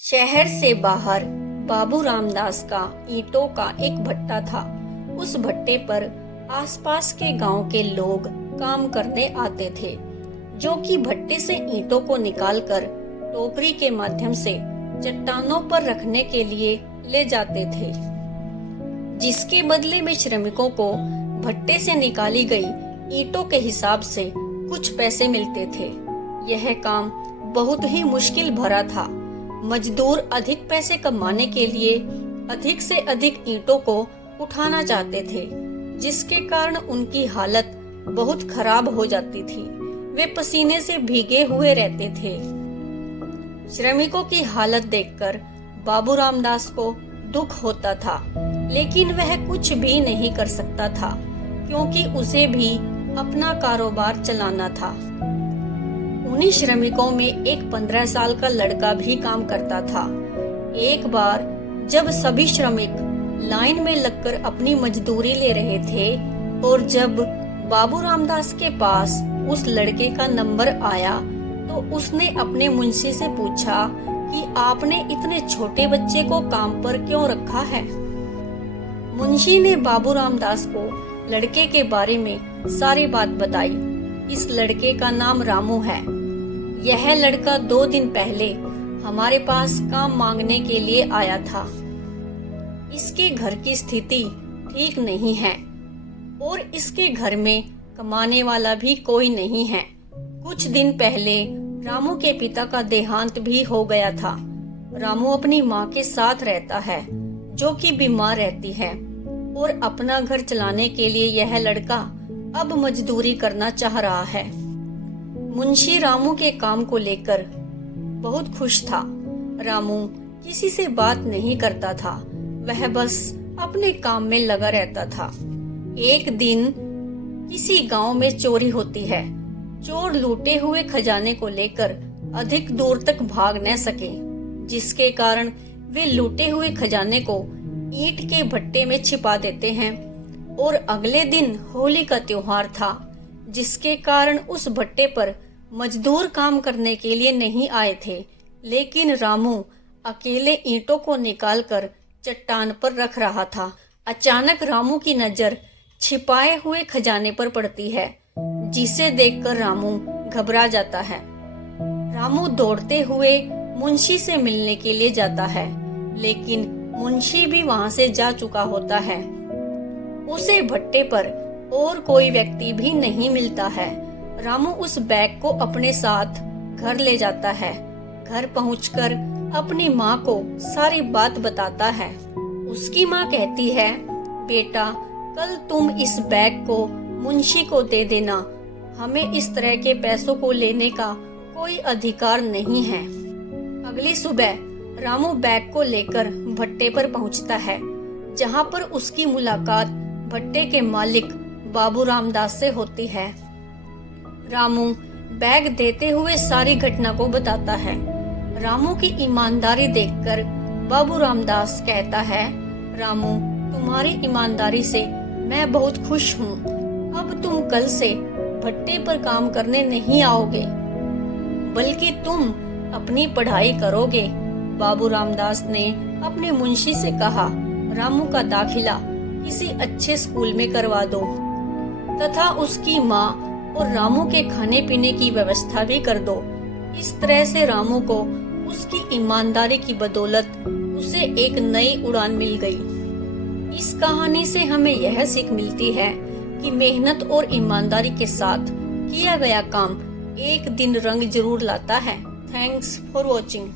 शहर से बाहर बाबू रामदास का ईंटों का एक भट्टा था। उस भट्टे पर आसपास के गांव के लोग काम करने आते थे, जो कि भट्टे से ईंटों को निकालकर टोकरी के माध्यम से चट्टानों पर रखने के लिए ले जाते थे, जिसके बदले में श्रमिकों को भट्टे से निकाली गई ईंटों के हिसाब से कुछ पैसे मिलते थे। यह काम बहुत ही मुश्किल भरा था। मजदूर अधिक पैसे कमाने के लिए अधिक से अधिक ईंटों को उठाना चाहते थे, जिसके कारण उनकी हालत बहुत खराब हो जाती थी। वे पसीने से भीगे हुए रहते थे। श्रमिकों की हालत देखकर बाबू रामदास को दुख होता था, लेकिन वह कुछ भी नहीं कर सकता था, क्योंकि उसे भी अपना कारोबार चलाना था। उन्हीं श्रमिकों में एक 15 साल का लड़का भी काम करता था। एक बार जब सभी श्रमिक लाइन में लगकर अपनी मजदूरी ले रहे थे और जब बाबू रामदास के पास उस लड़के का नंबर आया, तो उसने अपने मुंशी से पूछा कि आपने इतने छोटे बच्चे को काम पर क्यों रखा है। मुंशी ने बाबू रामदास को लड़के के बारे में सारी बात बताई। इस लड़के का नाम रामू है। यह लड़का 2 दिन पहले हमारे पास काम मांगने के लिए आया था। इसके घर की स्थिति ठीक नहीं है और इसके घर में कमाने वाला भी कोई नहीं है। कुछ दिन पहले रामू के पिता का देहांत भी हो गया था। रामू अपनी माँ के साथ रहता है, जो कि बीमार रहती है, और अपना घर चलाने के लिए यह लड़का अब मजदूरी करना चाह रहा है। मुंशी रामू के काम को लेकर बहुत खुश था। रामू किसी से बात नहीं करता था, वह बस अपने काम में लगा रहता था। एक दिन किसी गांव में चोरी होती है। चोर लूटे हुए खजाने को लेकर अधिक दूर तक भाग न सके, जिसके कारण वे लूटे हुए खजाने को ईंट के भट्टे में छिपा देते हैं। और अगले दिन होली का त्योहार था, जिसके कारण उस भट्टे पर मजदूर काम करने के लिए नहीं आए थे, लेकिन रामू अकेले ईंटों को निकालकर चट्टान पर रख रहा था। अचानक रामू की नजर छिपाए हुए खजाने पर पड़ती है, जिसे देखकर रामू घबरा जाता है। रामू दौड़ते हुए मुंशी से मिलने के लिए जाता है, लेकिन मुंशी भी वहां से जा चुका होता है। उसे भट्टे पर और कोई व्यक्ति भी नहीं मिलता है। रामू उस बैग को अपने साथ घर ले जाता है। घर पहुंचकर अपनी माँ को सारी बात बताता है। उसकी माँ कहती है, बेटा, कल तुम इस बैग को मुंशी को दे देना। हमें इस तरह के पैसों को लेने का कोई अधिकार नहीं है। अगली सुबह रामू बैग को लेकर भट्टे पर पहुंचता है, जहां पर उसकी मुलाकात भट्टे के मालिक बाबू रामदास से होती है। रामू बैग देते हुए सारी घटना को बताता है। रामू की ईमानदारी देखकर बाबू रामदास कहता है, रामू, तुम्हारी ईमानदारी से मैं बहुत खुश हूँ। अब तुम कल से भट्टे पर काम करने नहीं आओगे, बल्कि तुम अपनी पढ़ाई करोगे। बाबू रामदास ने अपने मुंशी से कहा, रामू का दाखिला किसी अच्छे स्कूल में करवा दो तथा उसकी माँ और रामू के खाने पीने की व्यवस्था भी कर दो। इस तरह से रामू को उसकी ईमानदारी की बदौलत उसे एक नई उड़ान मिल गई। इस कहानी से हमें यह सीख मिलती है कि मेहनत और ईमानदारी के साथ किया गया काम एक दिन रंग जरूर लाता है। Thanks for watching.